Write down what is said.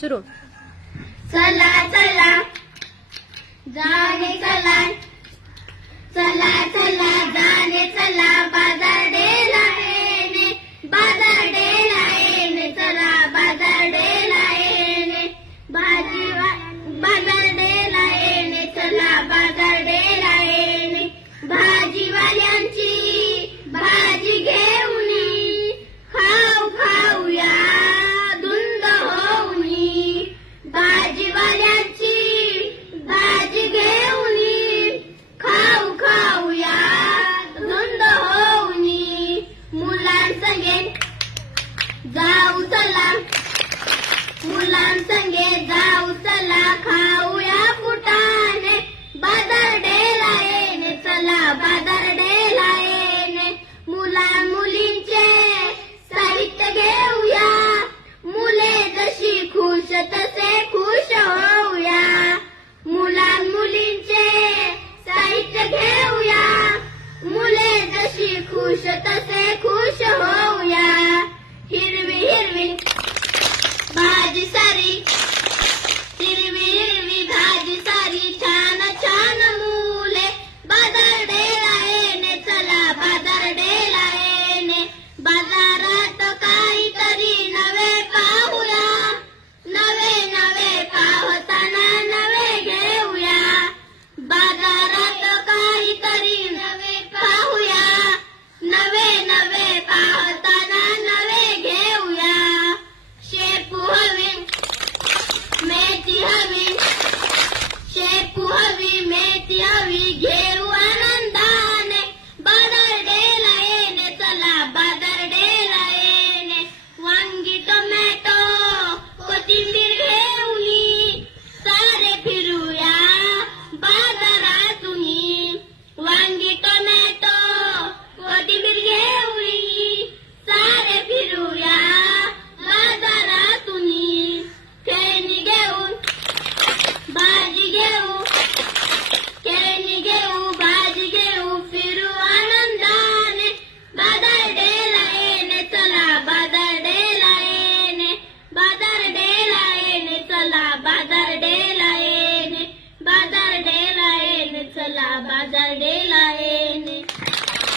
सुरू. चला चला जाने चला, चला चला जाने चला, बाजार डेला येणे, बाजार डेला येणे, चला बाजार डेला येणे, बाजार डेला येणे, चला बाजार डेला येणे, भाजीवाल्यांची भाजी घेऊनी, खाऊ खाऊया धुंद होऊनी, भाजीवाल्यांची भाजी घेऊनी, खाऊ खाऊया धुंद होऊनी, मुलांसंगे जाऊ चला, मुलांसंगे जाऊ चला, खाऊया फुटाणे, बाजार डेला येणे, चला बाजार डेला येणे, मुला मुलींचे साहित्य घेऊया, मुले जशी खुश तसे खुश होऊया, मुला मुलींचे साहित्य घेऊया, मुले जशी खुश तसे खुश होऊया, हिरवी हिरवी भाजी सारी